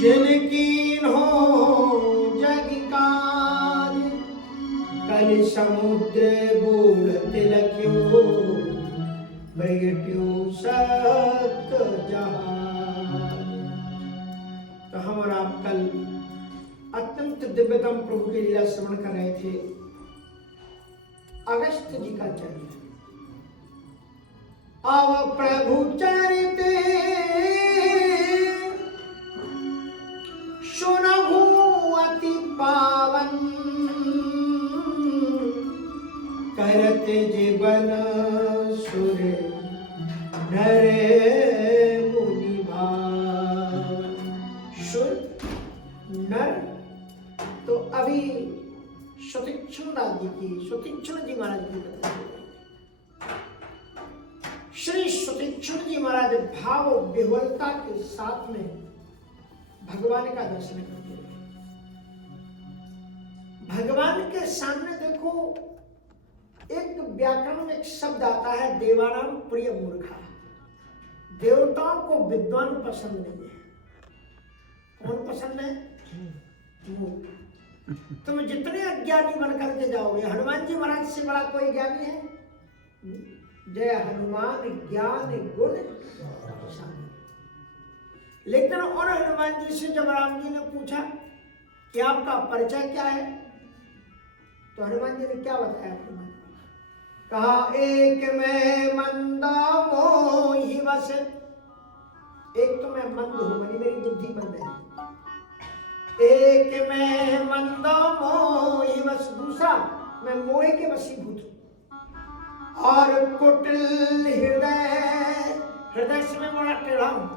जिनकीन हो जग काज, कल समुद्र बूढ़ तिलक्यो बैठ्यो सत जहाज। तो हम और आप कल अत्यंत दिव्यतम प्रभु की लीला श्रवण कर रहे थे। अगस्त जी का चरित्र। अब प्रभु चरित सुनहु अति पावन, करत जीवन सुर नर मुनि भावन। सुर नर तो अभी सुतीक्ष्ण जी की, सुतीक्ष्ण जी महाराज की कथा। श्री सुतीक्ष्ण जी महाराज भाव विह्वलता के साथ में भगवान का दर्शन करते हैं। भगवान के सामने देखो, एक व्याकरण में एक शब्द आता है, देवानाम प्रिय मूर्खा। देवताओं को विद्वान पसंद नहीं है। कौन पसंद है? मूर्ख। तुम जितने अज्ञानी बन करके जाओगे, हनुमान जी महाराज से बड़ा कोई ज्ञानी है? जय हनुमान ज्ञान गुण सागर। लेकिन और हनुमान जी से जब राम जी ने पूछा कि आपका परिचय क्या है, तो हनुमान जी ने क्या बताया? कहा एक मैं मंदा मोहि बस, एक तो मैं मंद हूं, मानी मेरी बुद्धि मंद है, एक मैं मंदा मोहि बस, दूसरा मैं मोह के वशीभूत हूं, और कुटिल हृदय, हृदय से मैं बड़ा टेढ़ा हूं,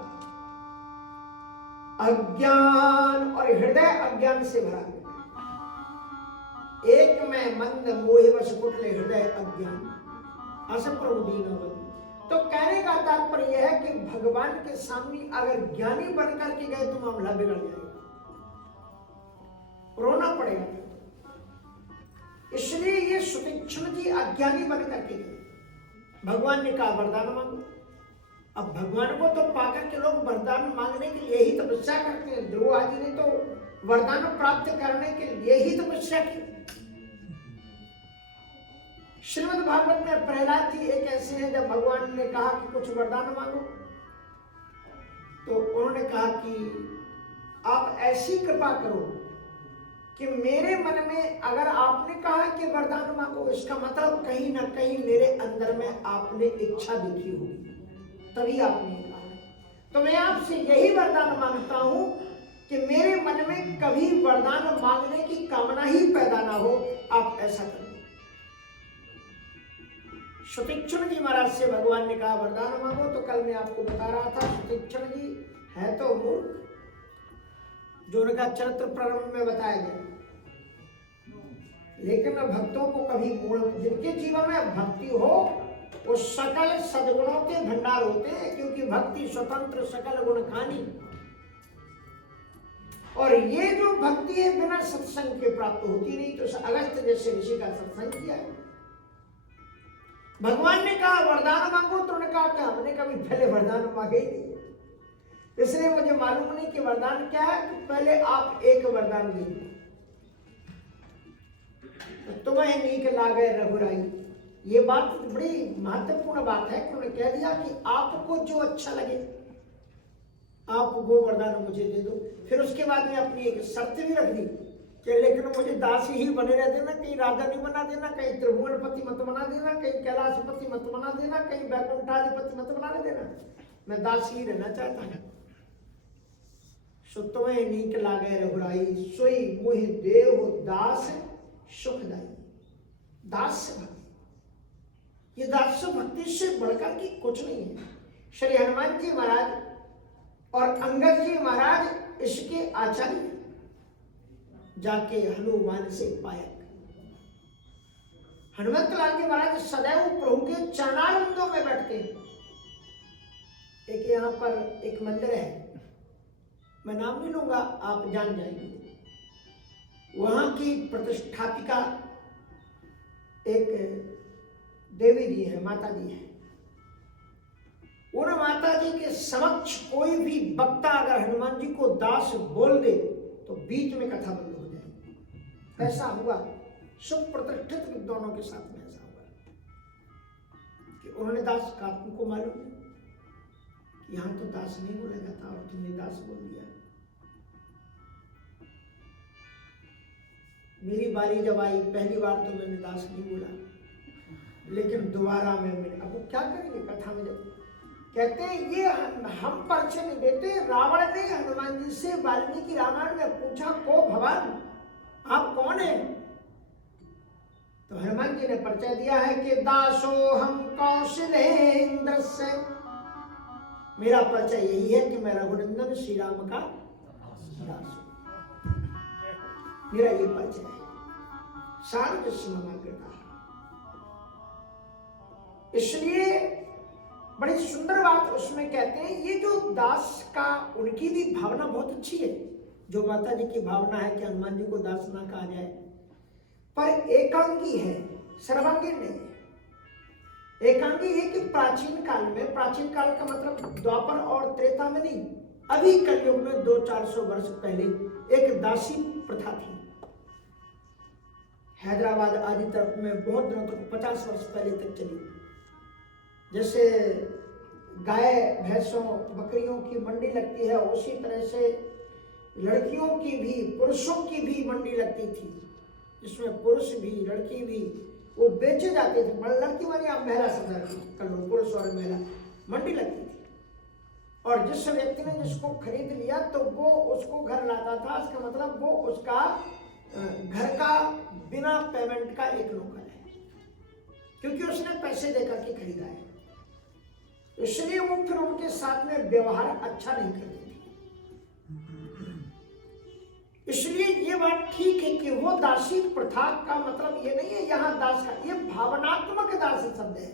अज्ञान और हृदय अज्ञान से भरा, एक मैं मंद मोहि वश कुटिल हृदय अज्ञान अस प्रभु दीनवंदन। तो कहने का तात्पर्य यह है कि भगवान के सामने अगर ज्ञानी बनकर के गए तो मामला बिगड़ जाएगा, रोना पड़ेगा। इसलिए ये सुतीक्ष्ण जी अज्ञानी बनकर के गए, भगवान ने कहा वरदान मांगो। अब भगवान को तो पाकर के लोग वरदान मांगने के लिए ही तपस्या करते हैं, ध्रुव आदि ने तो वरदान प्राप्त करने के लिए ही तपस्या की। श्रीमद् भागवत में प्रहलाद जी एक ऐसे हैं, जब भगवान ने कहा कि कुछ वरदान मांगो तो उन्होंने कहा कि आप ऐसी कृपा करो कि मेरे मन में अगर आपने कहा कि वरदान मांगो, इसका मतलब कहीं ना कहीं मेरे अंदर में आपने इच्छा देखी होगी, तभी आपने कहा। तो मैं आपसे यही वरदान मांगता हूं कि मेरे मन में कभी वरदान मांगने की कामना ही पैदा ना हो, आप ऐसा करें। सुतीक्ष्ण जी महाराज से भगवान ने कहा वरदान मांगो, तो कल मैं आपको बता रहा था सुतीक्ष्ण जी है तो मूर्ख, जो उनका चरित्र प्रारंभ में बताया गया, लेकिन भक्तों को कभी मूढ़, जिनके जीवन में भक्ति हो वो सकल सद्गुणों के भंडार होते हैं, क्योंकि भक्ति स्वतंत्र सकल गुण खानी, और ये जो भक्ति है बिना सत्संग के प्राप्त होती नहीं। तो अगस्त जैसे ऋषि का सत्संग किया है। भगवान ने कहा वरदान मांगो, तो उन्होंने कहा कि हमने कभी पहले वरदान मांगे ही नहीं, इसलिए मुझे मालूम नहीं कि वरदान क्या है। तो पहले आप एक वरदान दीजिए, तो तुम्हें नीक लागे रघुराई। ये बात बड़ी महत्वपूर्ण बात है कि उन्होंने कह दिया कि आपको जो अच्छा लगे आप वो वरदान मुझे दे दो। फिर उसके बाद में अपनी एक शर्त भी रख दी कि लेकिन मुझे दास ही बने रह देना, कहीं राजा नहीं बना देना, कहीं त्रिभुवनपति मत बना देना, कहीं कैलाशपति मत बना देना, कहीं वैकुंठाधिपति मत बना देना, मैं दास ही रहना चाहता हूं। सो तुम्हें नीक लागे रघुराई, सोई मोहि देव दास सुखदाई। दास भक्ति, ये दास भक्ति से बढ़कर की कुछ नहीं है। श्री हनुमान जी महाराज और अंगद जी महाराज इसके आचार्य, जाके हनुमान से पाया। हनुमत लाल जी महाराज सदैव प्रभु के चरणारविंदों में बैठते हैं। एक यहाँ पर एक मंदिर है, मैं नाम नहीं लूंगा, आप जान जाएंगे। वहां की प्रतिष्ठापिका एक देवी जी है, माता जी है। उन माता जी के समक्ष कोई भी वक्ता अगर हनुमान जी को दास बोल दे तो बीच में कथा बंद हो जाए। ऐसा हुआ, सुप्रतिष्ठित विद्वानों के साथ में ऐसा हुआ कि उन्होंने दास का, तुमको मालूम है कि यहां तो दास नहीं बोला जाता और तुमने दास बोल दिया। मेरी बारी जब आई पहली बार तो मैंने दास नहीं बोला, लेकिन दोबारा मैंने, अब वो क्या करेंगे कथा में, जब कहते हैं ये हम परिचय नहीं देते। रावण ने हनुमान जी से वाल्मीकि रामायण में पूछा को भगवान आप कौन है, तो हनुमान जी ने परिचय दिया है कि दासो हम कौशलेंद्र से। मेरा परिचय यही है कि मैं रघुनंदन श्री राम का दास हूं, मेरा ये परिचय है। इसलिए बड़ी सुंदर बात उसमें कहते हैं, ये जो दास का उनकी भी भावना बहुत अच्छी है। जो माता जी की भावना है कि हनुमान जी को दास ना कहा जाए, पर एकांगी है, सर्वांगीण नहीं है। एकांगी है कि प्राचीन काल में, प्राचीन काल का मतलब द्वापर और त्रेता में नहीं, अभी कलयुग में 200-400 वर्ष पहले एक दासी प्रथा थी। हैदराबाद आदि तरफ में बहुत दिनों तक 50 वर्ष पहले तक चली। जैसे गाय भैंसों बकरियों की मंडी लगती है, उसी तरह से लड़कियों की भी पुरुषों की भी मंडी लगती थी, जिसमें पुरुष भी लड़की भी वो बेचे जाते थे। लड़की मानी आप मेला सदर की कल स्वर मेला मंडी लगती थी, और जिस व्यक्ति ने जिसको खरीद लिया तो वो उसको घर लाता था। इसका मतलब वो उसका घर का बिना पेमेंट का एक नौकर है, क्योंकि उसने पैसे देकर के खरीदा है। इसलिए वो फिर उनके साथ में व्यवहार अच्छा नहीं करती थी। इसलिए ये बात ठीक है कि वो दासी प्रथा का मतलब ये नहीं है यहाँ दास का, ये भावनात्मक दास शब्द है,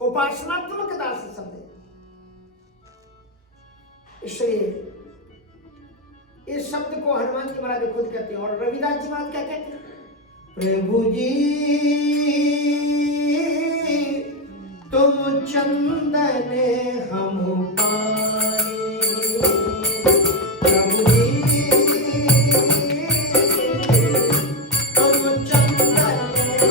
उपासनात्मक दास शब्द है। इसलिए इस शब्द को हनुमान जी महाराज खुद कहते हैं, और रविदास जी महाराज क्या कहते हैं? प्रभु जी तुम चंदन हम पानी, प्रभु जी तुम चंदन हम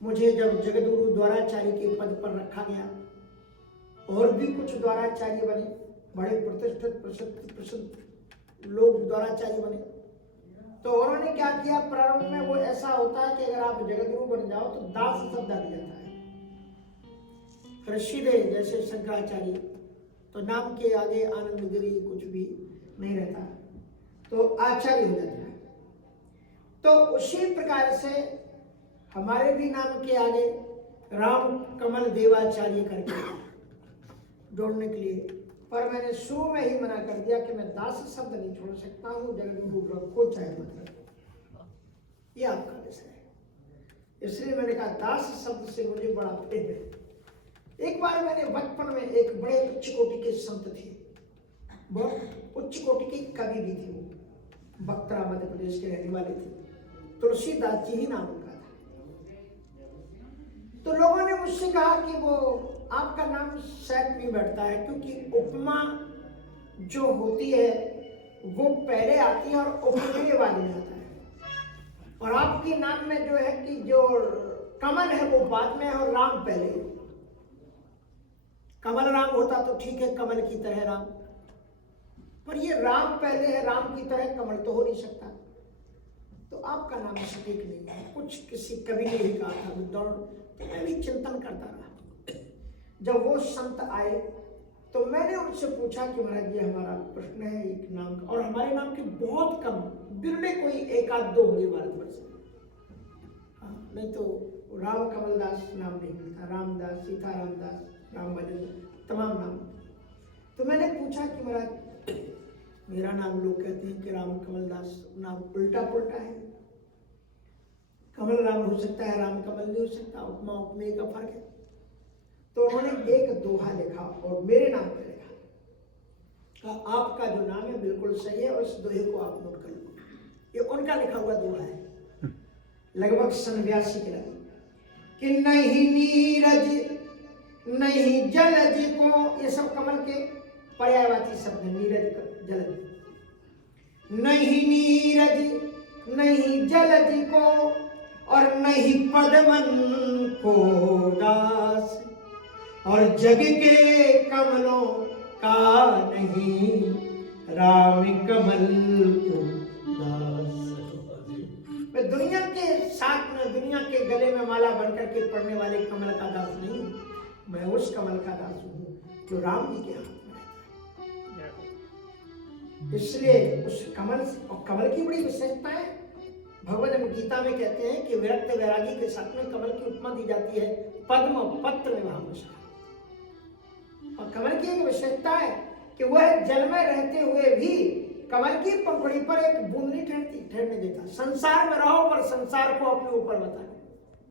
मुझे जब जगद्गुरु द्वाराचार्य के पद पर रखा गया, और भी कुछ द्वाराचार्य बने, बड़े प्रतिष्ठित प्रसिद्ध लोग द्वाराचार्य बने, तो उन्होंने क्या किया, प्रारंभ में वो ऐसा होता है कि अगर आप जगद्गुरु बन जाओ तो दास शब्द आ जाता है। फिर सीधे जैसे शंकराचार्य, तो नाम के आगे आनंदगिरी कुछ भी नहीं रहता, तो आचार्य हो जाता है। तो उसी प्रकार से हमारे भी नाम के आगे राम कमल देवाचार्य करके जोड़ने के लिए, पर मैंने शुरू में ही मना कर दिया कि मैं दास शब्द नहीं छोड़ सकता हूँ, जगद्गुरु रखो चाहे मत रखो, ये आपका विषय है। इसलिए मैंने कहा दास शब्द से मुझे बड़ा प्रेम है। एक बार मैंने बचपन में एक बड़े उच्च कोटि के संत थे, बहुत उच्च कोटि के कवि भी थे, वो बक्तरा मध्य प्रदेश के रहने वाले थे, तुलसीदास जी ही नाम उनका था। तो लोगों ने मुझसे कहा कि वो आपका नाम शायद नहीं बैठता है, क्योंकि उपमा जो होती है वो पहले आती है और उपमेय बाद में आता है, और आपके नाम में जो है कि जो कमल है वो बाद में है और राम पहले। कमल राम होता तो ठीक है, कमल की तरह राम, पर ये राम पहले है, राम की तरह कमल तो हो नहीं सकता, तो आपका नाम सटीक नहीं है। कुछ किसी कवि ने ही कहा था, तो मैं भी चिंतन करता रहा। जब वो संत आए तो मैंने उनसे पूछा कि महाराज ये हमारा प्रश्न है एक नाम का, और हमारे नाम के बहुत कम, बिरले कोई एक आध दो होंगे भारतवर्ष में, नहीं तो राम कमलदास नाम नहीं मिलता, रामदास, सीताराम दास, राम भजन, तमाम नाम। तो मैंने पूछा कि महाराज मेरा नाम लोग कहते हैं कि राम कमलदास नाम उल्टा पुल्टा है, कमल राम हो सकता है, राम कमल नहीं हो सकता, उपमा उपमेय का फर्क है। तो उन्होंने एक दोहा लिखा और मेरे नाम पे लिखा, कहा आपका जो नाम है बिल्कुल सही है और इस दोहे को आप नोट कर लो। ये उनका लिखा हुआ दोहा है, लगभग 87 के लगे, कि नहीं नीरज नहीं जलज को, ये सब कमल के पर्यायवाची शब्द है, नीरज जलज, नहीं नीरज नहीं जलज को और नहीं पद्मन को दास, और जग के कमलों का नहीं राम कमल को दास। मैं दुनिया के साथ में, दुनिया के गले में माला बनकर के पड़ने वाले कमल का दास नहीं, मैं उस कमल का दास हूँ जो राम जी के हाथ में है। इसलिए उस कमल, और कमल की बड़ी विशेषता है, भगवद गीता में कहते हैं कि विरक्त वैरागी के साथ में कमल की उपमा दी जाती है, पद्म पत्र में वहां मिश्रा। और कमल की एक विशेषता है कि वह जल में रहते हुए भी कमल की पंखुड़ी पर एक बूंद नहीं ठहरने देता। संसार में रहो पर संसार को अपने ऊपर बता,